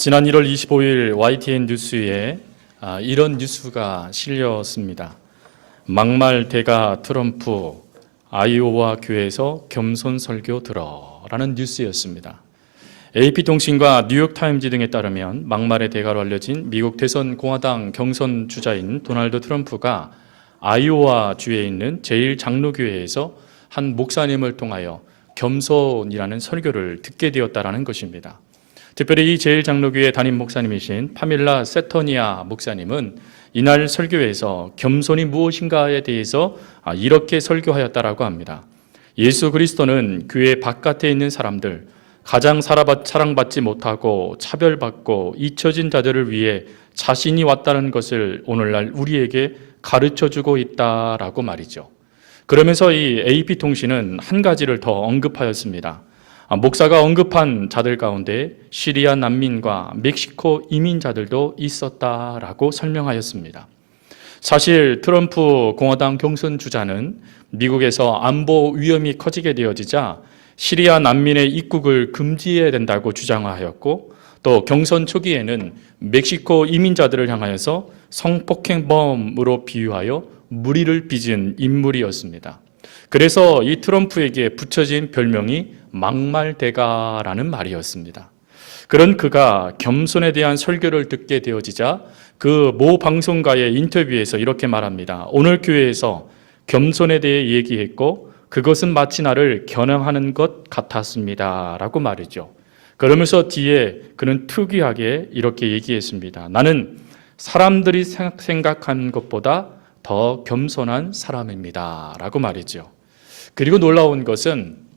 지난 1월 25일 YTN 뉴스에 이런 뉴스가 실렸습니다. 막말 대가 트럼프 아이오와 교회에서 겸손 설교 들어라는 뉴스였습니다. AP통신과 뉴욕타임즈 등에 따르면 막말의 대가로 알려진 미국 대선 공화당 경선 주자인 도널드 트럼프가 아이오와 주에 있는 제1장로교회에서 한 목사님을 통하여 겸손이라는 설교를 듣게 되었다는 것입니다. 특별히 이 제1장로교회 담임 목사님이신 파밀라 세터니아 목사님은 이날 설교에서 겸손이 무엇인가에 대해서 이렇게 설교하였다라고 합니다. 예수 그리스도는 교회 바깥에 있는 사람들, 가장 사랑받지 못하고 차별받고 잊혀진 자들을 위해 자신이 왔다는 것을 오늘날 우리에게 가르쳐주고 있다라고 말이죠. 그러면서 이 AP통신은 한 가지를 더 언급하였습니다. 목사가 언급한 자들 가운데 시리아 난민과 멕시코 이민자들도 있었다라고 설명하였습니다. 사실 트럼프 공화당 경선 주자는 미국에서 안보 위험이 커지게 되어지자 시리아 난민의 입국을 금지해야 된다고 주장하였고, 또 경선 초기에는 멕시코 이민자들을 향하여서 성폭행범으로 비유하여 무리를 빚은 인물이었습니다. 그래서 이 트럼프에게 붙여진 별명이 막말대가라는 말이었습니다. 그런 그가 겸손에 대한 설교를 듣게 되어지자 그 모 방송가의 인터뷰에서 이렇게 말합니다. 오늘 교회에서 겸손에 대해 얘기했고 그것은 마치 나를 겨냥하는 것 같았습니다 라고 말이죠. 그러면서 뒤에 그는 특이하게 이렇게 얘기했습니다. 나는 사람들이 생각하는 것보다 더 겸손한 사람입니다 라고 말이죠. 그리고 놀라운 것은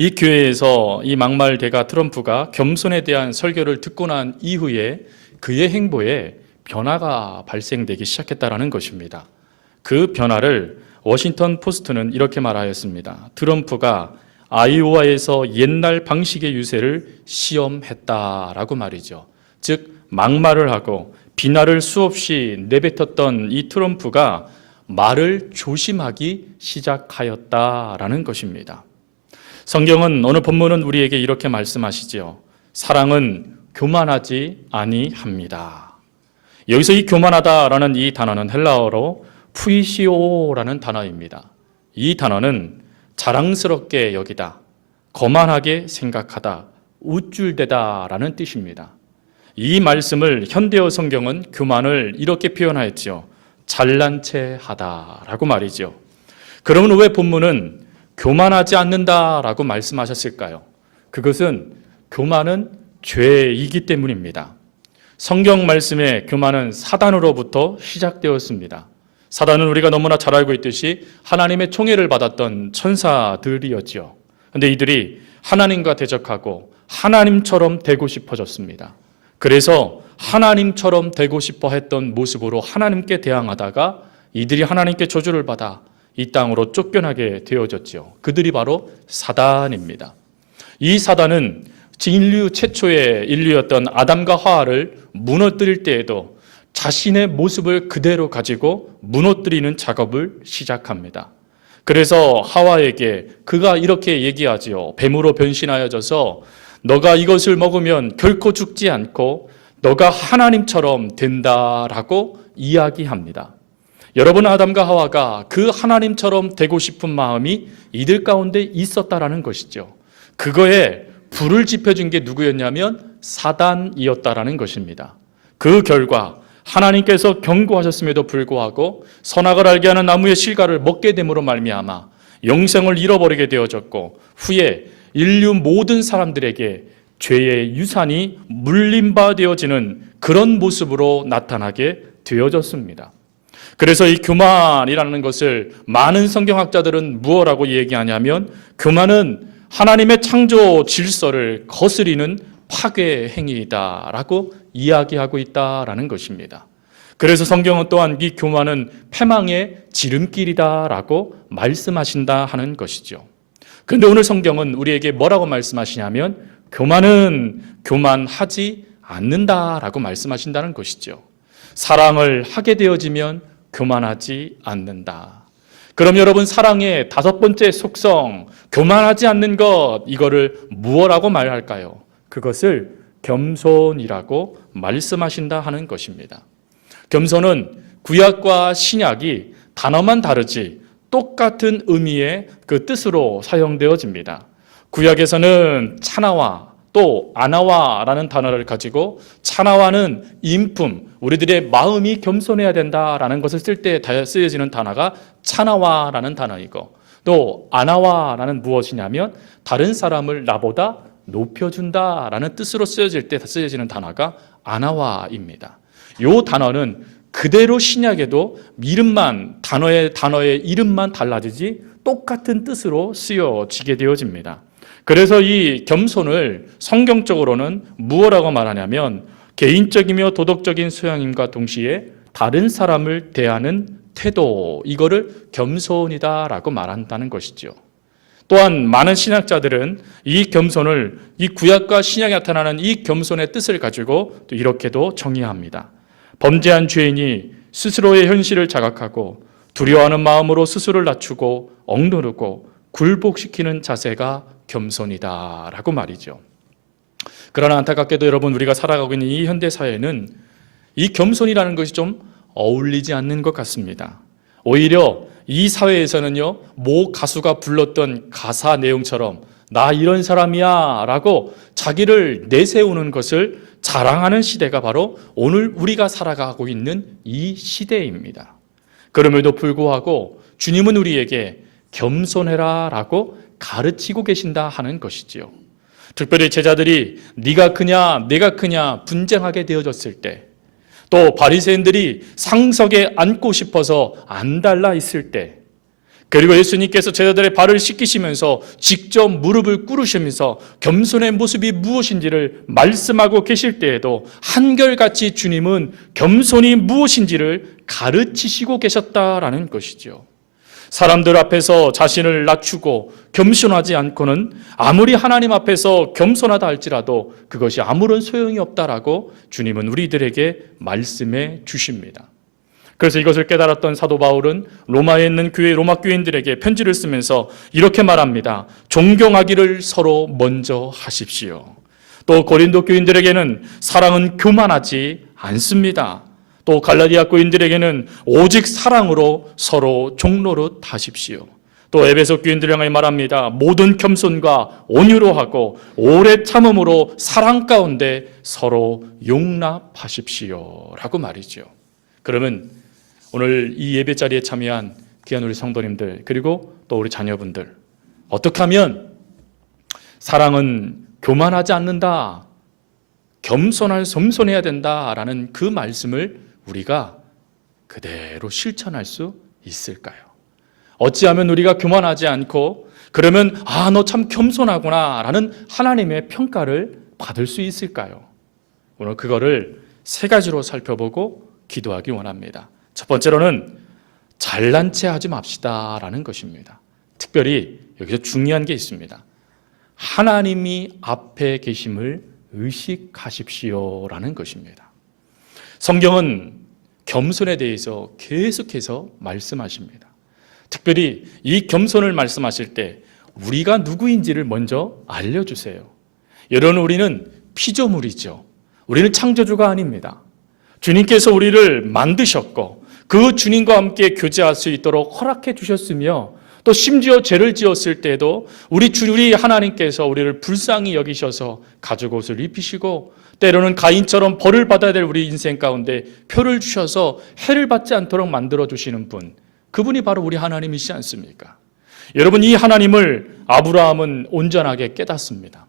이 교회에서 이 막말 대가 트럼프가 겸손에 대한 설교를 듣고 난 이후에 그의 행보에 변화가 발생되기 시작했다는 것입니다. 그 변화를 워싱턴 포스트는 이렇게 말하였습니다. 트럼프가 아이오와에서 옛날 방식의 유세를 시험했다라고 말이죠. 즉 막말을 하고 비난을 수없이 내뱉었던 이 트럼프가 말을 조심하기 시작하였다라는 것입니다. 성경은 오늘 본문은 우리에게 이렇게 말씀하시죠. 사랑은 교만하지 아니합니다. 여기서 이 교만하다라는 이 단어는 헬라어로 푸이시오라는 단어입니다. 이 단어는 자랑스럽게 여기다, 거만하게 생각하다, 우쭐대다라는 뜻입니다. 이 말씀을 현대어 성경은 교만을 이렇게 표현하였죠. 잘난 체 하다라고 말이죠. 그러면 왜 본문은 교만하지 않는다라고 말씀하셨을까요? 그것은 교만은 죄이기 때문입니다. 성경 말씀에 교만은 사단으로부터 시작되었습니다. 사단은 우리가 너무나 잘 알고 있듯이 하나님의 총애를 받았던 천사들이었죠. 그런데 이들이 하나님과 대적하고 하나님처럼 되고 싶어졌습니다. 그래서 하나님처럼 되고 싶어 했던 모습으로 하나님께 대항하다가 이들이 하나님께 저주를 받아 이 땅으로 쫓겨나게 되어졌죠. 그들이 바로 사단입니다. 이 사단은 인류 최초의 인류였던 아담과 하와를 무너뜨릴 때에도 자신의 모습을 그대로 가지고 무너뜨리는 작업을 시작합니다. 그래서 하와에게 그가 이렇게 얘기하지요. 뱀으로 변신하여져서 너가 이것을 먹으면 결코 죽지 않고 너가 하나님처럼 된다라고 이야기합니다. 여러분, 아담과 하와가 그 하나님처럼 되고 싶은 마음이 이들 가운데 있었다라는 것이죠. 그거에 불을 지펴준 게 누구였냐면 사단이었다라는 것입니다. 그 결과 하나님께서 경고하셨음에도 불구하고 선악을 알게 하는 나무의 실과를 먹게 됨으로 말미암아 영생을 잃어버리게 되어졌고, 후에 인류 모든 사람들에게 죄의 유산이 물림바 되어지는 그런 모습으로 나타나게 되어졌습니다. 그래서 이 교만이라는 것을 많은 성경학자들은 무엇라고 얘기하냐면 교만은 하나님의 창조 질서를 거스리는 파괴 행위이다라고 이야기하고 있다라는 것입니다. 그래서 성경은 또한 이 교만은 패망의 지름길이다라고 말씀하신다 하는 것이죠. 그런데 오늘 성경은 우리에게 뭐라고 말씀하시냐면 교만은 교만하지 않는다라고 말씀하신다는 것이죠. 사랑을 하게 되어지면 교만하지 않는다. 그럼 여러분, 사랑의 다섯 번째 속성, 교만하지 않는 것, 이거를 무엇라고 말할까요? 그것을 겸손이라고 말씀하신다 하는 것입니다. 겸손은 구약과 신약이 단어만 다르지 똑같은 의미의 그 뜻으로 사용되어집니다. 구약에서는 차나와 또 아나와라는 단어를 가지고, 차나와는 인품, 우리들의 마음이 겸손해야 된다라는 것을 쓸 때 쓰여지는 단어가 차나와라는 단어이고, 또 아나와라는 무엇이냐면 다른 사람을 나보다 높여준다라는 뜻으로 쓰여질 때 쓰여지는 단어가 아나와입니다. 이 단어는 그대로 신약에도 이름만, 단어의 이름만 달라지지 똑같은 뜻으로 쓰여지게 되어집니다. 그래서 이 겸손을 성경적으로는 무엇이라고 말하냐면 개인적이며 도덕적인 소양임과 동시에 다른 사람을 대하는 태도, 이거를 겸손이다라고 말한다는 것이죠. 또한 많은 신학자들은 이 겸손을, 이 구약과 신약에 나타나는 이 겸손의 뜻을 가지고 또 이렇게도 정의합니다. 범죄한 죄인이 스스로의 현실을 자각하고 두려워하는 마음으로 스스로를 낮추고 억누르고 굴복시키는 자세가 겸손이다라고 말이죠. 그러나 안타깝게도 여러분, 우리가 살아가고 있는 이 현대 사회는 이 겸손이라는 것이 좀 어울리지 않는 것 같습니다. 오히려 이 사회에서는요, 모 가수가 불렀던 가사 내용처럼 나 이런 사람이야 라고 자기를 내세우는 것을 자랑하는 시대가 바로 오늘 우리가 살아가고 있는 이 시대입니다. 그럼에도 불구하고 주님은 우리에게 겸손해라 라고 가르치고 계신다 하는 것이지요. 특별히 제자들이 네가 크냐 내가 크냐 분쟁하게 되어졌을 때, 또 바리새인들이 상석에 앉고 싶어서 안 달라 있을 때, 그리고 예수님께서 제자들의 발을 씻기시면서 직접 무릎을 꿇으시면서 겸손의 모습이 무엇인지를 말씀하고 계실 때에도 한결같이 주님은 겸손이 무엇인지를 가르치시고 계셨다라는 것이죠. 사람들 앞에서 자신을 낮추고 겸손하지 않고는 아무리 하나님 앞에서 겸손하다 할지라도 그것이 아무런 소용이 없다라고 주님은 우리들에게 말씀해 주십니다. 그래서 이것을 깨달았던 사도 바울은 로마에 있는 로마 교인들에게 편지를 쓰면서 이렇게 말합니다. 존경하기를 서로 먼저 하십시오. 또 고린도 교인들에게는 사랑은 교만하지 않습니다. 또 갈라디아 교인들에게는 오직 사랑으로 서로 종노릇 하십시오. 또 에베소 교인들을 향해 말합니다. 모든 겸손과 온유로 하고 오래 참음으로 사랑 가운데 서로 용납하십시오 라고 말이죠. 그러면 오늘 이 예배 자리에 참여한 귀한 우리 성도님들, 그리고 또 우리 자녀분들, 어떻게 하면 사랑은 교만하지 않는다, 겸손해야 된다라는 그 말씀을 우리가 그대로 실천할 수 있을까요? 어찌하면 우리가 교만하지 않고 그러면 너 참 겸손하구나 라는 하나님의 평가를 받을 수 있을까요? 오늘 그거를 세 가지로 살펴보고 기도하기 원합니다. 첫 번째로는 잘난 체 하지 맙시다 라는 것입니다. 특별히 여기서 중요한 게 있습니다. 하나님이 앞에 계심을 의식하십시오 라는 것입니다. 성경은 겸손에 대해서 계속해서 말씀하십니다. 특별히 이 겸손을 말씀하실 때 우리가 누구인지를 먼저 알려주세요. 여러분, 우리는 피조물이죠. 우리는 창조주가 아닙니다. 주님께서 우리를 만드셨고 그 주님과 함께 교제할 수 있도록 허락해 주셨으며, 또 심지어 죄를 지었을 때도 우리 하나님께서 우리를 불쌍히 여기셔서 가죽옷을 입히시고, 때로는 가인처럼 벌을 받아야 될 우리 인생 가운데 표를 주셔서 해를 받지 않도록 만들어주시는 분, 그분이 바로 우리 하나님이시지 않습니까? 여러분, 이 하나님을 아브라함은 온전하게 깨닫습니다.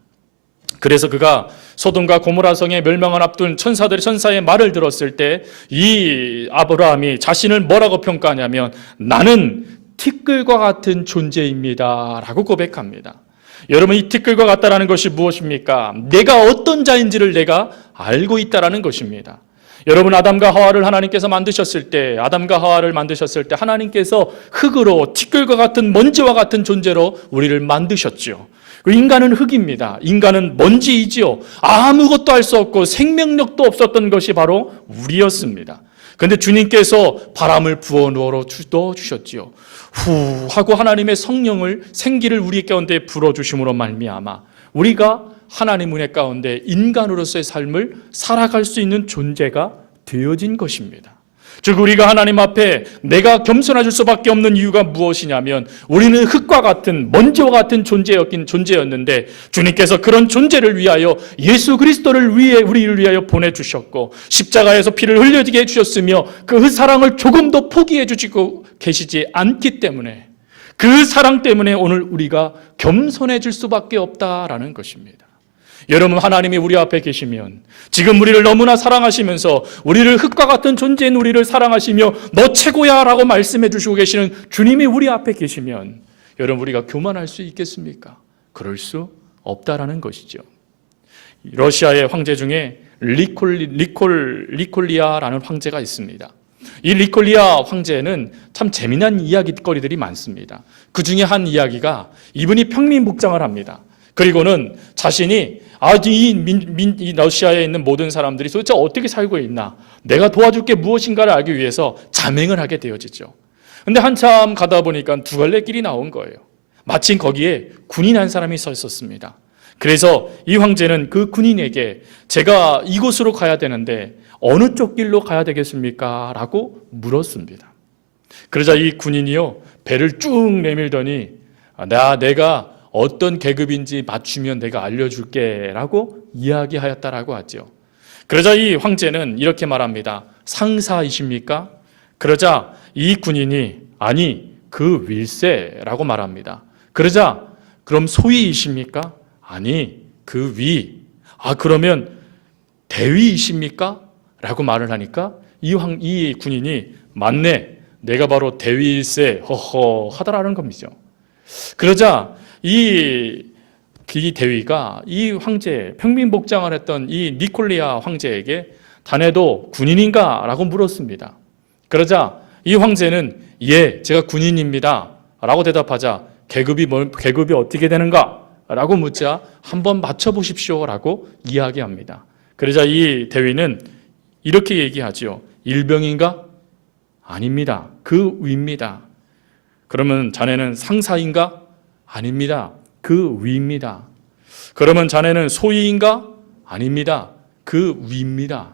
그래서 그가 소돔과 고모라 성의 멸망을 앞둔 천사의 말을 들었을 때 이 아브라함이 자신을 뭐라고 평가하냐면 나는 티끌과 같은 존재입니다 라고 고백합니다. 여러분, 이 티끌과 같다라는 것이 무엇입니까? 내가 어떤 자인지를 내가 알고 있다라는 것입니다. 여러분, 아담과 하와를 만드셨을 때 하나님께서 흙으로 티끌과 같은 먼지와 같은 존재로 우리를 만드셨죠. 인간은 흙입니다. 인간은 먼지이지요. 아무것도 할 수 없고 생명력도 없었던 것이 바로 우리였습니다. 그런데 주님께서 바람을 부어 넣어주셨지요. 후 하고 하나님의 생기를 우리 가운데 불어주심으로 말미암아 우리가 하나님 은혜 가운데 인간으로서의 삶을 살아갈 수 있는 존재가 되어진 것입니다. 즉 우리가 하나님 앞에 내가 겸손해질 수밖에 없는 이유가 무엇이냐면 우리는 흙과 같은 먼지와 같은 존재였는데 주님께서 그런 존재를 위하여 예수 그리스도를 위해 우리를 위하여 보내주셨고 십자가에서 피를 흘려지게 해주셨으며 그 사랑을 조금도 포기해 주시고 계시지 않기 때문에 그 사랑 때문에 오늘 우리가 겸손해질 수밖에 없다라는 것입니다. 여러분, 하나님이 우리 앞에 계시면 지금 우리를 너무나 사랑하시면서 우리를 흙과 같은 존재인 우리를 사랑하시며 너 최고야 라고 말씀해 주시고 계시는 주님이 우리 앞에 계시면 여러분 우리가 교만할 수 있겠습니까? 그럴 수 없다라는 것이죠. 러시아의 황제 중에 리콜리아라는 황제가 있습니다. 이 리콜리아 황제는 참 재미난 이야기거리들이 많습니다. 그 중에 한 이야기가 이분이 평민복장을 합니다. 그리고는 자신이 이 러시아에 있는 모든 사람들이 도대체 어떻게 살고 있나, 내가 도와줄 게 무엇인가를 알기 위해서 자맹을 하게 되어지죠. 근데 한참 가다 보니까 두 갈래 길이 나온 거예요. 마침 거기에 군인 한 사람이 서 있었습니다. 그래서 이 황제는 그 군인에게 제가 이곳으로 가야 되는데 어느 쪽 길로 가야 되겠습니까? 라고 물었습니다. 그러자 이 군인이요 배를 쭉 내밀더니 내가 어떤 계급인지 맞추면 내가 알려줄게 라고 이야기하였다라고 하죠. 그러자 이 황제는 이렇게 말합니다. 상사이십니까? 그러자 이 군인이 아니 그 윌세라고 말합니다. 그러자 그럼 소위이십니까? 아니 그 위. 그러면 대위이십니까? 라고 말을 하니까 이 군인이 맞네, 내가 바로 대위일세 허허 하더라는 겁니다. 그러자 이 대위가 이 황제, 평민복장을 했던 이 니콜리아 황제에게 자네도 군인인가? 라고 물었습니다. 그러자 이 황제는 예, 제가 군인입니다 라고 대답하자 계급이 어떻게 되는가? 라고 묻자 한번 맞춰보십시오 라고 이야기합니다. 그러자 이 대위는 이렇게 얘기하죠. 일병인가? 아닙니다. 그 위입니다. 그러면 자네는 상사인가? 아닙니다. 그 위입니다. 그러면 자네는 소위인가? 아닙니다. 그 위입니다.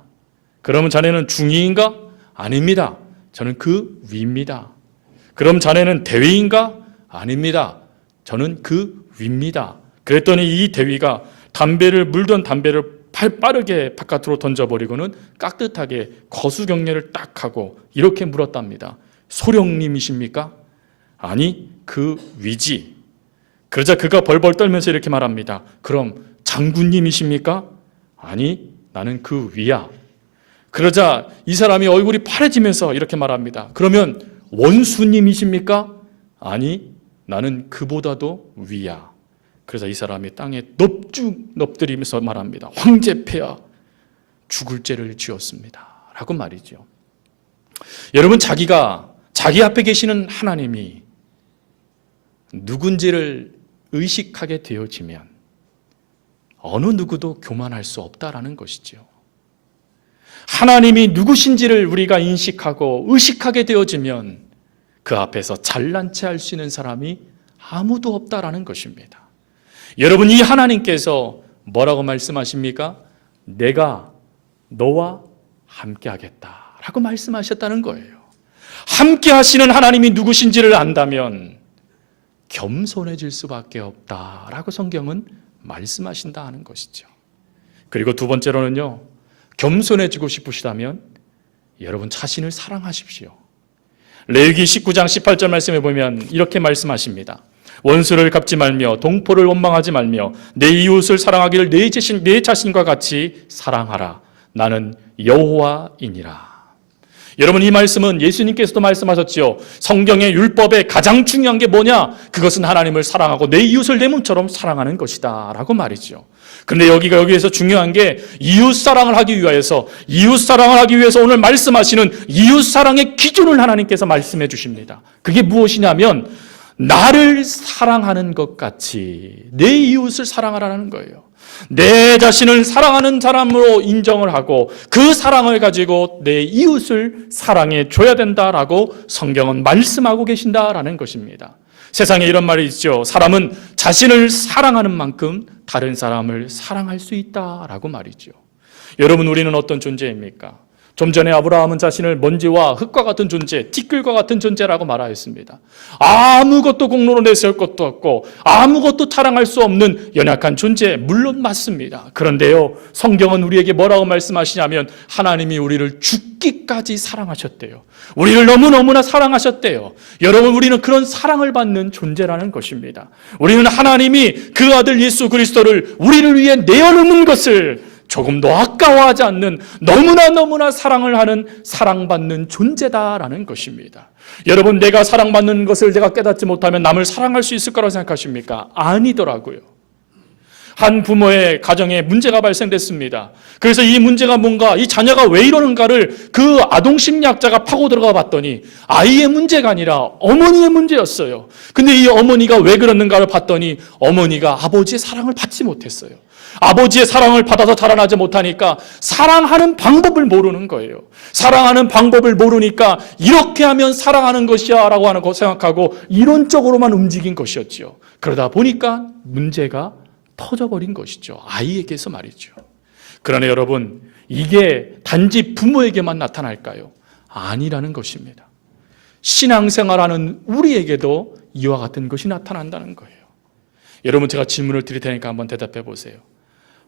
그러면 자네는 중위인가? 아닙니다. 저는 그 위입니다. 그럼 자네는 대위인가? 아닙니다. 저는 그 위입니다. 그랬더니 이 대위가 물던 담배를 빠르게 바깥으로 던져버리고는 깍듯하게 거수경례를 딱 하고 이렇게 물었답니다. 소령님이십니까? 아니 그 위지. 그러자 그가 벌벌 떨면서 이렇게 말합니다. 그럼 장군님이십니까? 아니 나는 그 위야. 그러자 이 사람이 얼굴이 파래지면서 이렇게 말합니다. 그러면 원수님이십니까? 아니 나는 그보다도 위야. 그래서 이 사람이 땅에 엎드리면서 말합니다. 황제폐하 죽을 죄를 지었습니다 라고 말이죠. 여러분, 자기 앞에 계시는 하나님이 누군지를 의식하게 되어지면 어느 누구도 교만할 수 없다라는 것이죠. 하나님이 누구신지를 우리가 인식하고 의식하게 되어지면 그 앞에서 잘난 체 할 수 있는 사람이 아무도 없다라는 것입니다. 여러분, 이 하나님께서 뭐라고 말씀하십니까? 내가 너와 함께 하겠다라고 말씀하셨다는 거예요. 함께 하시는 하나님이 누구신지를 안다면 겸손해질 수밖에 없다라고 성경은 말씀하신다는 것이죠. 그리고 두 번째로는요, 겸손해지고 싶으시다면 여러분 자신을 사랑하십시오. 레위기 19장 18절 말씀에 보면 이렇게 말씀하십니다. 원수를 갚지 말며 동포를 원망하지 말며 내 이웃을 사랑하기를 내 자신과 같이 사랑하라. 나는 여호와이니라. 여러분, 이 말씀은 예수님께서도 말씀하셨지요. 성경의 율법의 가장 중요한 게 뭐냐? 그것은 하나님을 사랑하고 내 이웃을 내 몸처럼 사랑하는 것이다 라고 말이죠. 근데 여기에서 중요한 게 이웃 사랑을 하기 위해서 오늘 말씀하시는 이웃 사랑의 기준을 하나님께서 말씀해 주십니다. 그게 무엇이냐면 나를 사랑하는 것 같이 내 이웃을 사랑하라는 거예요. 내 자신을 사랑하는 사람으로 인정을 하고 그 사랑을 가지고 내 이웃을 사랑해 줘야 된다라고 성경은 말씀하고 계신다라는 것입니다. 세상에 이런 말이 있죠. 사람은 자신을 사랑하는 만큼 다른 사람을 사랑할 수 있다라고 말이죠. 여러분, 우리는 어떤 존재입니까? 좀 전에 아브라함은 자신을 먼지와 흙과 같은 존재, 티끌과 같은 존재라고 말하였습니다. 아무것도 공로로 내세울 것도 없고 아무것도 타랑할 수 없는 연약한 존재, 물론 맞습니다. 그런데요, 성경은 우리에게 뭐라고 말씀하시냐면 하나님이 우리를 죽기까지 사랑하셨대요. 우리를 너무너무나 사랑하셨대요. 여러분, 우리는 그런 사랑을 받는 존재라는 것입니다. 우리는 하나님이 그 아들 예수 그리스도를 우리를 위해 내어놓는 것을 조금도 아까워하지 않는 너무나 사랑을 하는 사랑받는 존재다라는 것입니다. 여러분, 내가 사랑받는 것을 내가 깨닫지 못하면 남을 사랑할 수 있을 거라고 생각하십니까? 아니더라고요. 한 부모의 가정에 문제가 발생됐습니다. 그래서 이 문제가 뭔가, 이 자녀가 왜 이러는가를 그 아동심리학자가 파고 들어가 봤더니 아이의 문제가 아니라 어머니의 문제였어요. 근데 이 어머니가 왜 그러는가를 봤더니 어머니가 아버지의 사랑을 받지 못했어요. 아버지의 사랑을 받아서 자라나지 못하니까 사랑하는 방법을 모르는 거예요. 사랑하는 방법을 모르니까 이렇게 하면 사랑하는 것이야 라고 하는 거 생각하고 이론적으로만 움직인 것이었죠. 그러다 보니까 문제가 터져버린 것이죠. 아이에게서 말이죠. 그러나 여러분, 이게 단지 부모에게만 나타날까요? 아니라는 것입니다. 신앙생활하는 우리에게도 이와 같은 것이 나타난다는 거예요. 여러분, 제가 질문을 드릴 테니까 한번 대답해 보세요.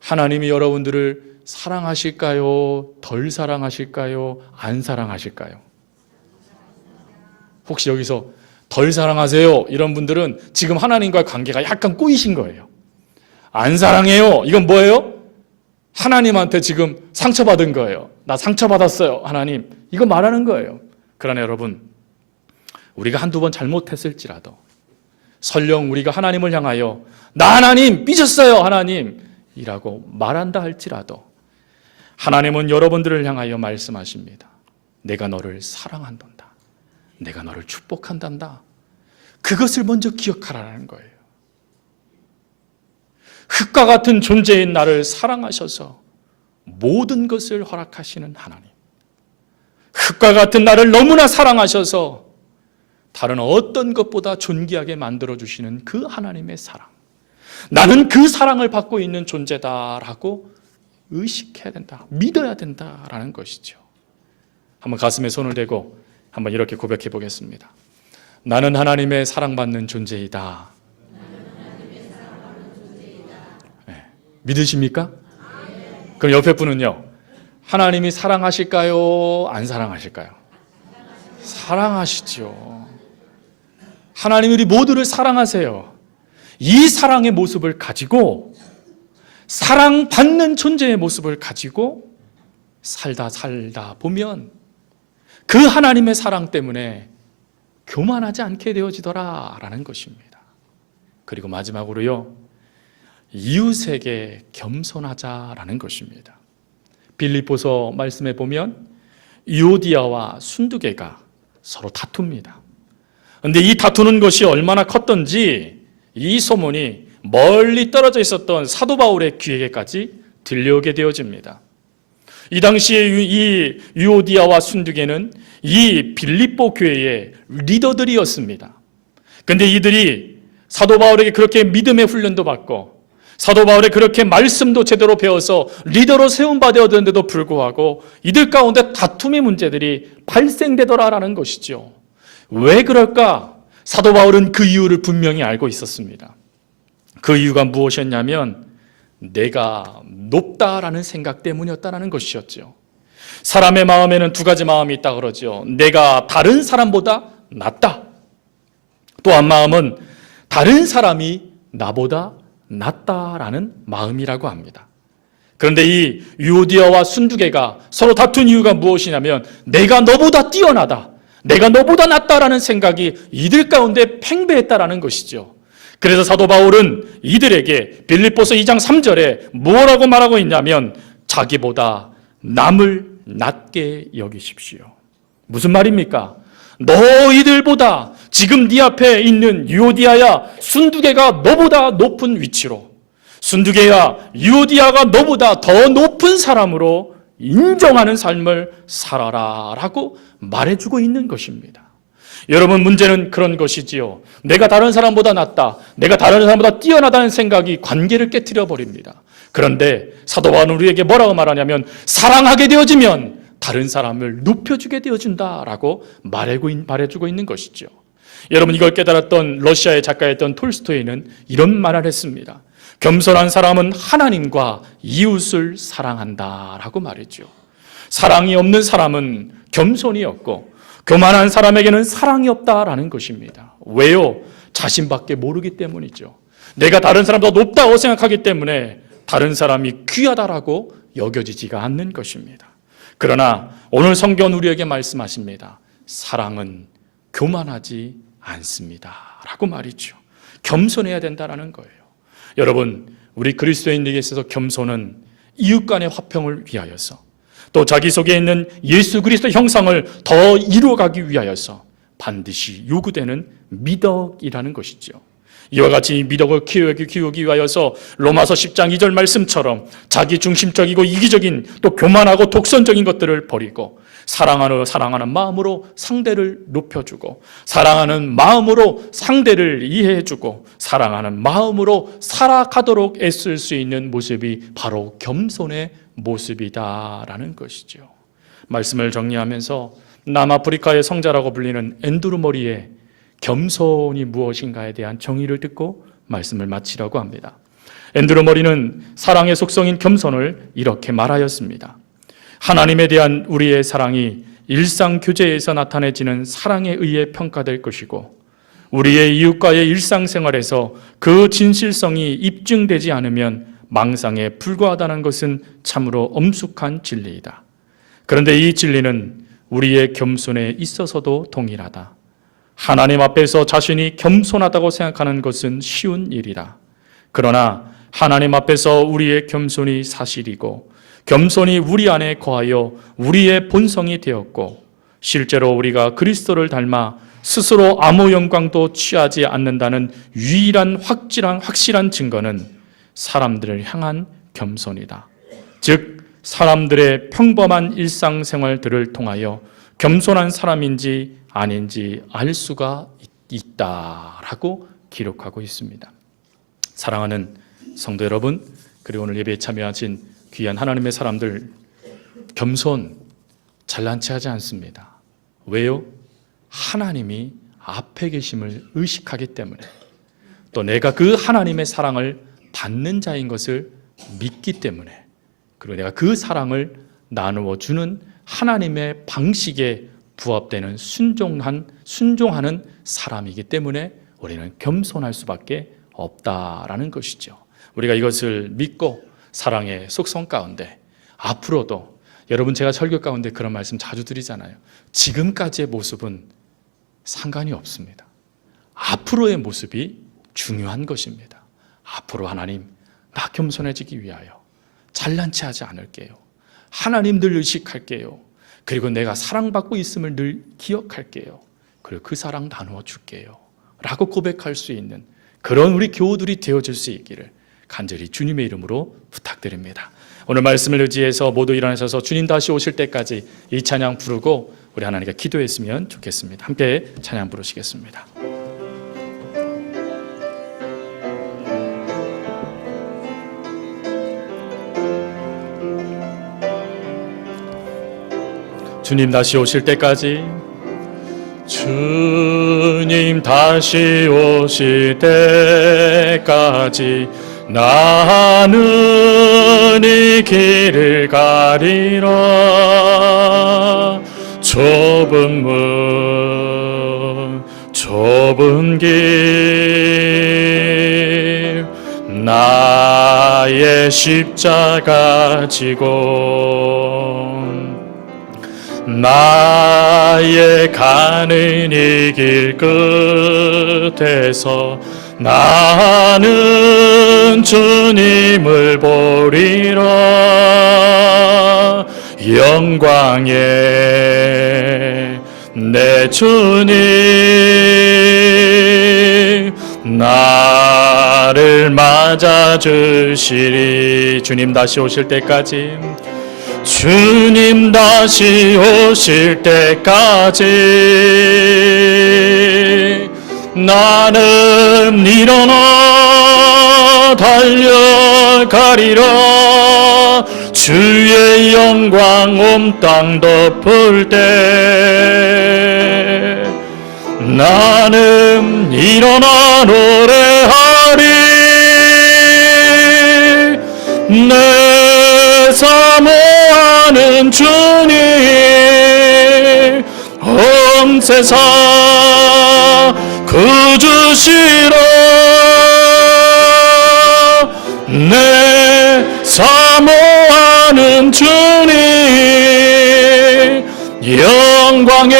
하나님이 여러분들을 사랑하실까요? 덜 사랑하실까요? 안 사랑하실까요? 혹시 여기서 덜 사랑하세요 이런 분들은 지금 하나님과의 관계가 약간 꼬이신 거예요. 안 사랑해요, 이건 뭐예요? 하나님한테 지금 상처받은 거예요. 나 상처받았어요, 하나님. 이거 말하는 거예요. 그러나 여러분, 우리가 한두 번 잘못했을지라도 설령 우리가 하나님을 향하여 나 하나님 삐졌어요, 하나님 이라고 말한다 할지라도 하나님은 여러분들을 향하여 말씀하십니다. 내가 너를 사랑한단다. 내가 너를 축복한단다. 그것을 먼저 기억하라는 거예요. 흙과 같은 존재인 나를 사랑하셔서 모든 것을 허락하시는 하나님. 흙과 같은 나를 너무나 사랑하셔서 다른 어떤 것보다 존귀하게 만들어주시는 그 하나님의 사랑. 나는 그 사랑을 받고 있는 존재다라고 의식해야 된다. 믿어야 된다라는 것이죠. 한번 가슴에 손을 대고 한번 이렇게 고백해 보겠습니다. 나는 하나님의 사랑받는 존재이다. 네. 믿으십니까? 그럼 옆에 분은요. 하나님이 사랑하실까요? 안 사랑하실까요? 사랑하시죠. 하나님이 우리 모두를 사랑하세요. 이 사랑의 모습을 가지고 사랑받는 존재의 모습을 가지고 살다 보면 그 하나님의 사랑 때문에 교만하지 않게 되어지더라라는 것입니다. 그리고 마지막으로요. 이웃에게 겸손하자라는 것입니다. 빌립보서 말씀에 보면 유오디아와 순두개가 서로 다툽니다. 그런데 이 다투는 것이 얼마나 컸던지 이 소문이 멀리 떨어져 있었던 사도 바울의 귀에게까지 들려오게 되어집니다. 이 당시에 이 유오디아와 순두개는 이 빌립보 교회의 리더들이었습니다. 그런데 이들이 사도 바울에게 그렇게 믿음의 훈련도 받고 사도 바울의 그렇게 말씀도 제대로 배워서 리더로 세움받았는데도 불구하고 이들 가운데 다툼의 문제들이 발생되더라라는 것이죠. 왜 그럴까? 사도 바울은 그 이유를 분명히 알고 있었습니다. 그 이유가 무엇이었냐면 내가 높다라는 생각 때문이었다는 것이었죠. 사람의 마음에는 두 가지 마음이 있다 그러죠. 내가 다른 사람보다 낫다. 또 한 마음은 다른 사람이 나보다 낫다라는 마음이라고 합니다. 그런데 이 유오디아와 순두개가 서로 다툰 이유가 무엇이냐면 내가 너보다 뛰어나다. 내가 너보다 낫다라는 생각이 이들 가운데 팽배했다라는 것이죠. 그래서 사도 바울은 이들에게 빌립보서 2장 3절에 뭐라고 말하고 있냐면 자기보다 남을 낮게 여기십시오. 무슨 말입니까? 너희들보다 지금 네 앞에 있는 유오디아야 순두개가 너보다 높은 위치로 순두개야 유오디아가 너보다 더 높은 사람으로 인정하는 삶을 살아라 라고 말해주고 있는 것입니다. 여러분, 문제는 그런 것이지요. 내가 다른 사람보다 낫다, 내가 다른 사람보다 뛰어나다는 생각이 관계를 깨트려 버립니다. 그런데 사도 바울은 우리에게 뭐라고 말하냐면, 사랑하게 되어지면 다른 사람을 높여주게 되어준다라고 말해주고 있는 것이죠. 여러분, 이걸 깨달았던 러시아의 작가였던 톨스토이는 이런 말을 했습니다. 겸손한 사람은 하나님과 이웃을 사랑한다라고 말했죠. 사랑이 없는 사람은 겸손이 없고, 교만한 사람에게는 사랑이 없다라는 것입니다. 왜요? 자신밖에 모르기 때문이죠. 내가 다른 사람보다 높다고 생각하기 때문에 다른 사람이 귀하다라고 여겨지지가 않는 것입니다. 그러나 오늘 성경은 우리에게 말씀하십니다. 사랑은 교만하지 않습니다 라고 말이죠. 겸손해야 된다는 거예요. 여러분, 우리 그리스도인에게 있어서 겸손은 이웃 간의 화평을 위하여서, 또 자기 속에 있는 예수 그리스도 형상을 더 이루어가기 위하여서 반드시 요구되는 미덕이라는 것이죠. 이와 같이 미덕을 키우기 위하여서 로마서 10장 2절 말씀처럼 자기 중심적이고 이기적인, 또 교만하고 독선적인 것들을 버리고 사랑하는 마음으로 상대를 높여주고, 사랑하는 마음으로 상대를 이해해주고, 사랑하는 마음으로 살아가도록 애쓸 수 있는 모습이 바로 겸손의 모습이다라는 것이죠. 말씀을 정리하면서 남아프리카의 성자라고 불리는 앤드루 머리의 겸손이 무엇인가에 대한 정의를 듣고 말씀을 마치려고 합니다. 앤드루 머리는 사랑의 속성인 겸손을 이렇게 말하였습니다. 하나님에 대한 우리의 사랑이 일상 교제에서 나타내지는 사랑에 의해 평가될 것이고, 우리의 이웃과의 일상생활에서 그 진실성이 입증되지 않으면 망상에 불과하다는 것은 참으로 엄숙한 진리이다. 그런데 이 진리는 우리의 겸손에 있어서도 동일하다. 하나님 앞에서 자신이 겸손하다고 생각하는 것은 쉬운 일이다. 그러나 하나님 앞에서 우리의 겸손이 사실이고, 겸손이 우리 안에 거하여 우리의 본성이 되었고, 실제로 우리가 그리스도를 닮아 스스로 아무 영광도 취하지 않는다는 유일한 확실한 증거는 사람들을 향한 겸손이다. 즉, 사람들의 평범한 일상생활들을 통하여 겸손한 사람인지 아닌지 알 수가 있다라고 기록하고 있습니다. 사랑하는 성도 여러분, 그리고 오늘 예배에 참여하신 귀한 하나님의 사람들, 겸손 잘난 체 하지 않습니다. 왜요? 하나님이 앞에 계심을 의식하기 때문에, 또 내가 그 하나님의 사랑을 받는 자인 것을 믿기 때문에, 그리고 내가 그 사랑을 나누어 주는 하나님의 방식에 부합되는 순종하는 사람이기 때문에 우리는 겸손할 수밖에 없다라는 것이죠. 우리가 이것을 믿고 사랑의 속성 가운데 앞으로도, 여러분, 제가 설교 가운데 그런 말씀 자주 드리잖아요. 지금까지의 모습은 상관이 없습니다. 앞으로의 모습이 중요한 것입니다. 앞으로 하나님, 나 겸손해지기 위하여 잘난 체 하지 않을게요. 하나님 늘 의식할게요. 그리고 내가 사랑받고 있음을 늘 기억할게요. 그리고 그 사랑 나누어 줄게요 라고 고백할 수 있는 그런 우리 교우들이 되어줄 수 있기를 간절히 주님의 이름으로 부탁드립니다. 오늘 말씀을 의지해서 모두 일어나셔서 주님 다시 오실 때까지 이 찬양 부르고 우리 하나님께 기도했으면 좋겠습니다. 함께 찬양 부르시겠습니다. 주님 다시 오실 때까지, 주님 다시 오실 때까지 나는 이 길을 가리라. 좁은 문, 좁은 길, 나의 십자가 지고 나의 가는 이 길 끝에서 나는 주님을 보리라. 영광에 내 주님 나를 맞아주시리. 주님 다시 오실 때까지, 주님 다시 오실 때까지 나는 일어나 달려가리라. 주의 영광 온 땅 덮을 때 나는 일어나 노래하리. 내 사모하는 주님 온 세상 구주시라. 내 사모하는 주님 영광의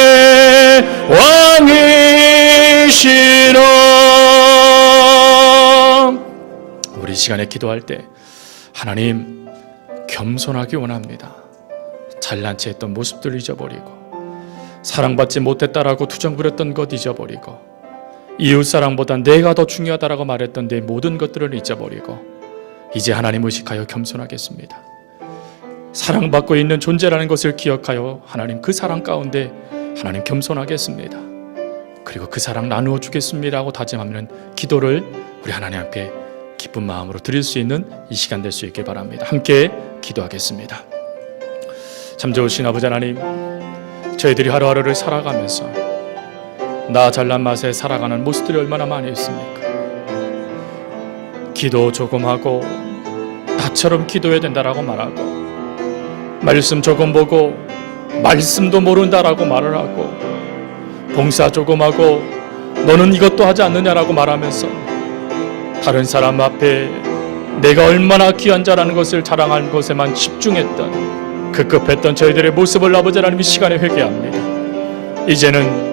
왕이시라. 우리 시간에 기도할 때 하나님 겸손하기 원합니다. 잘난 체 했던 모습들 잊어버리고 사랑받지 못했다라고 투정 부렸던 것 잊어버리고 이웃사랑보다 내가 더 중요하다라고 말했던 내 모든 것들을 잊어버리고 이제 하나님 의식하여 겸손하겠습니다. 사랑받고 있는 존재라는 것을 기억하여 하나님 그 사랑 가운데 하나님 겸손하겠습니다. 그리고 그 사랑 나누어 주겠습니다 하고 다짐하는 기도를 우리 하나님 앞에 기쁜 마음으로 드릴 수 있는 이 시간 될 수 있길 바랍니다. 함께 기도하겠습니다. 참 좋으신 아버지 하나님, 저희들이 하루하루를 살아가면서 나 잘난 맛에 살아가는 모습들이 얼마나 많이 있습니까? 기도 조금 하고 나처럼 기도해야 된다라고 말하고 말씀 조금 보고 말씀도 모른다라고 말을 하고 봉사 조금 하고 너는 이것도 하지 않느냐라고 말하면서 다른 사람 앞에 내가 얼마나 귀한 자라는 것을 자랑하는 것에만 집중했던 급급했던 저희들의 모습을 아버지 하나님 이 시간에 회개합니다. 이제는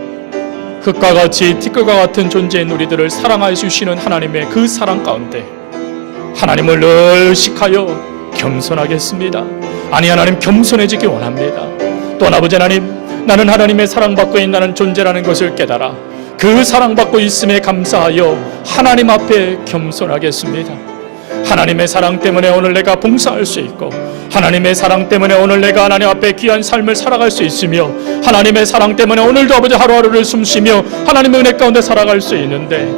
흙과 같이 티끌과 같은 존재인 우리들을 사랑하여 주시는 하나님의 그 사랑 가운데 하나님을 의식하여 겸손하겠습니다. 아니 하나님 겸손해지기 원합니다. 또한 아버지 하나님, 나는 하나님의 사랑받고 있는 존재라는 것을 깨달아 그 사랑받고 있음에 감사하여 하나님 앞에 겸손하겠습니다. 하나님의 사랑 때문에 오늘 내가 봉사할 수 있고 하나님의 사랑 때문에 오늘 내가 하나님 앞에 귀한 삶을 살아갈 수 있으며 하나님의 사랑 때문에 오늘도 아버지 하루하루를 숨쉬며 하나님의 은혜 가운데 살아갈 수 있는데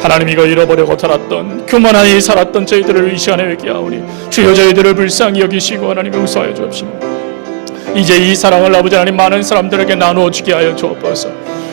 하나님 이거 잃어버리고 살았던 교만하니 살았던 저희들을 이 시간에 회개하오니 주여 저희들을 불쌍히 여기시고 하나님 용서하여 주옵시고 이제 이 사랑을 아버지 하나님 많은 사람들에게 나누어 주게 하여 주옵소서.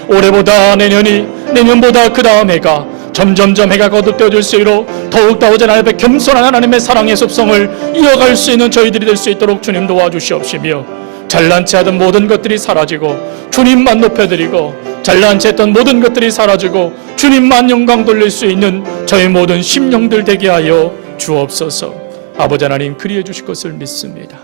올해보다 내년보다 그 다음 해가 점점점 해가 거듭되어질수록 더욱더 아버지 하나님 앞에 겸손한 하나님의 사랑의 습성을 이어갈 수 있는 저희들이 될 수 있도록 주님 도와주시옵시며 잘난 체 하던 모든 것들이 사라지고 주님만 높여드리고 잘난 체 했던 모든 것들이 사라지고 주님만 영광 돌릴 수 있는 저희 모든 심령들 되게 하여 주옵소서. 아버지 하나님 그리해 주실 것을 믿습니다.